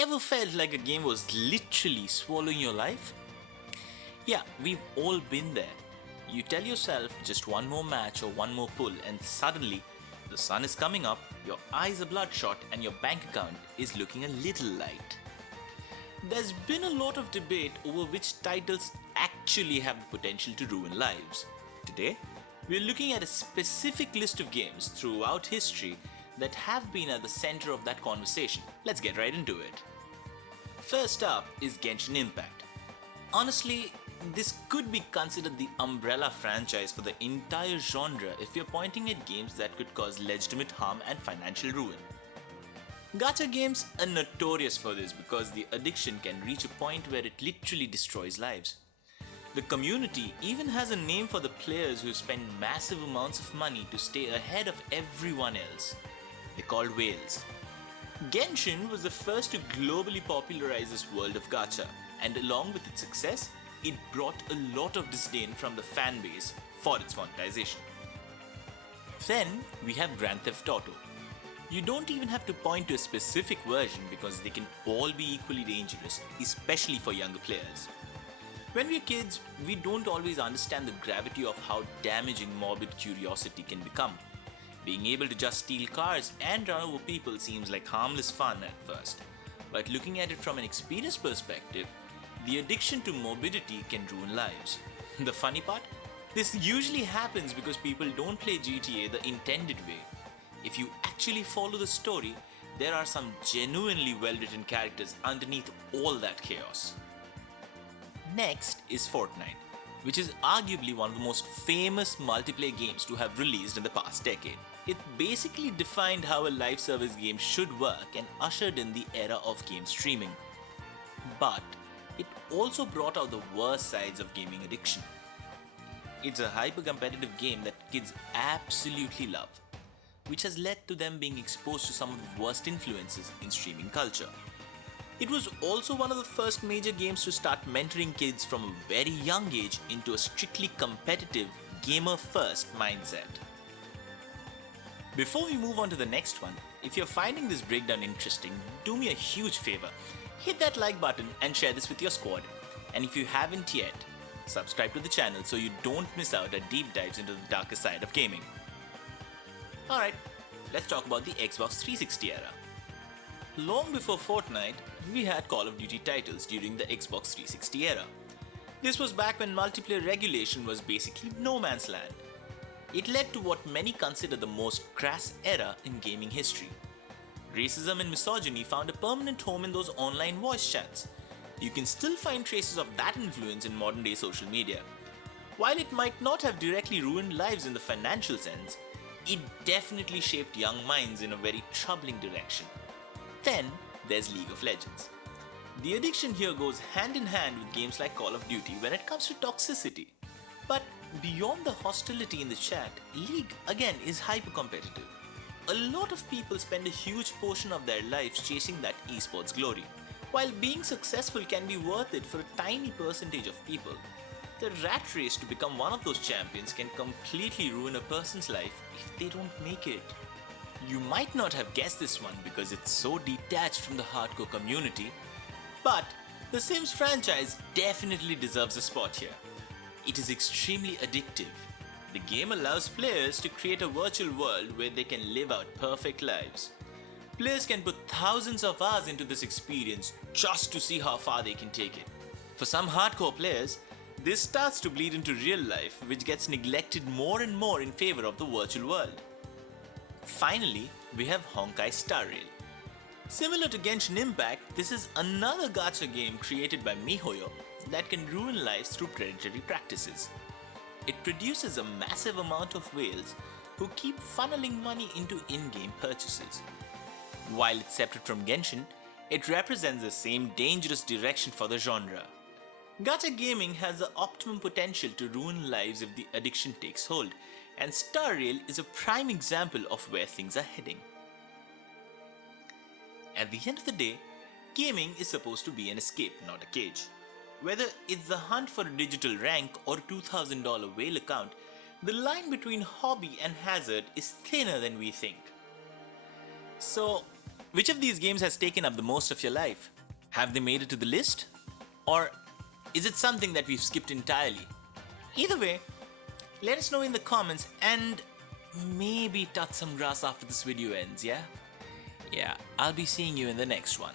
Ever felt like a game was literally swallowing your life? Yeah, we've all been there. You tell yourself just one more match or one more pull, and suddenly the sun is coming up, your eyes are bloodshot, and your bank account is looking a little light. There's been a lot of debate over which titles actually have the potential to ruin lives. Today, we're looking at a specific list of games throughout history that have been at the center of that conversation. Let's get right into it. First up is Genshin Impact. Honestly, this could be considered the umbrella franchise for the entire genre if you're pointing at games that could cause legitimate harm and financial ruin. Gacha games are notorious for this because the addiction can reach a point where it literally destroys lives. The community even has a name for the players who spend massive amounts of money to stay ahead of everyone else. They're called whales. Genshin was the first to globally popularize this world of gacha, and along with its success, it brought a lot of disdain from the fan base for its monetization. Then we have Grand Theft Auto. You don't even have to point to a specific version because they can all be equally dangerous, especially for younger players. When we're kids, we don't always understand the gravity of how damaging morbid curiosity can become. Being able to just steal cars and run over people seems like harmless fun at first, but looking at it from an experienced perspective, the addiction to morbidity can ruin lives. The funny part? This usually happens because people don't play GTA the intended way. If you actually follow the story, there are some genuinely well-written characters underneath all that chaos. Next is Fortnite, which is arguably one of the most famous multiplayer games to have released in the past decade. It basically defined how a live service game should work and ushered in the era of game streaming. But it also brought out the worst sides of gaming addiction. It's a hyper-competitive game that kids absolutely love, which has led to them being exposed to some of the worst influences in streaming culture. It was also one of the first major games to start mentoring kids from a very young age into a strictly competitive, gamer-first mindset. Before we move on to the next one, if you're finding this breakdown interesting, do me a huge favor. Hit that like button and share this with your squad. And if you haven't yet, subscribe to the channel so you don't miss out at deep dives into the darker side of gaming. Alright, let's talk about the Xbox 360 era. Long before Fortnite, we had Call of Duty titles during the Xbox 360 era. This was back when multiplayer regulation was basically no man's land. It led to what many consider the most crass era in gaming history. Racism and misogyny found a permanent home in those online voice chats. You can still find traces of that influence in modern day social media. While it might not have directly ruined lives in the financial sense, it definitely shaped young minds in a very troubling direction. Then there's League of Legends. The addiction here goes hand in hand with games like Call of Duty when it comes to toxicity. But beyond the hostility in the chat, League again is hyper-competitive. A lot of people spend a huge portion of their lives chasing that esports glory. While being successful can be worth it for a tiny percentage of people, the rat race to become one of those champions can completely ruin a person's life if they don't make it. You might not have guessed this one because it's so detached from the hardcore community, but the Sims franchise definitely deserves a spot here. It is extremely addictive. The game allows players to create a virtual world where they can live out perfect lives. Players can put thousands of hours into this experience just to see how far they can take it. For some hardcore players, this starts to bleed into real life, which gets neglected more and more in favor of the virtual world. Finally, we have Honkai Star Rail. Similar to Genshin Impact, this is another gacha game created by MiHoYo that can ruin lives through predatory practices. It produces a massive amount of whales who keep funneling money into in-game purchases. While it's separate from Genshin, it represents the same dangerous direction for the genre. Gacha gaming has the optimum potential to ruin lives if the addiction takes hold, and Star Rail is a prime example of where things are heading. At the end of the day, gaming is supposed to be an escape, not a cage. Whether it's the hunt for a digital rank or a $2,000 whale account, the line between hobby and hazard is thinner than we think. So, Which of these games has taken up the most of your life? Have they made it to the list? Or is it something that we've skipped entirely? Either way, let us know in the comments and maybe touch some grass after this video ends, yeah? Yeah, I'll be seeing you in the next one.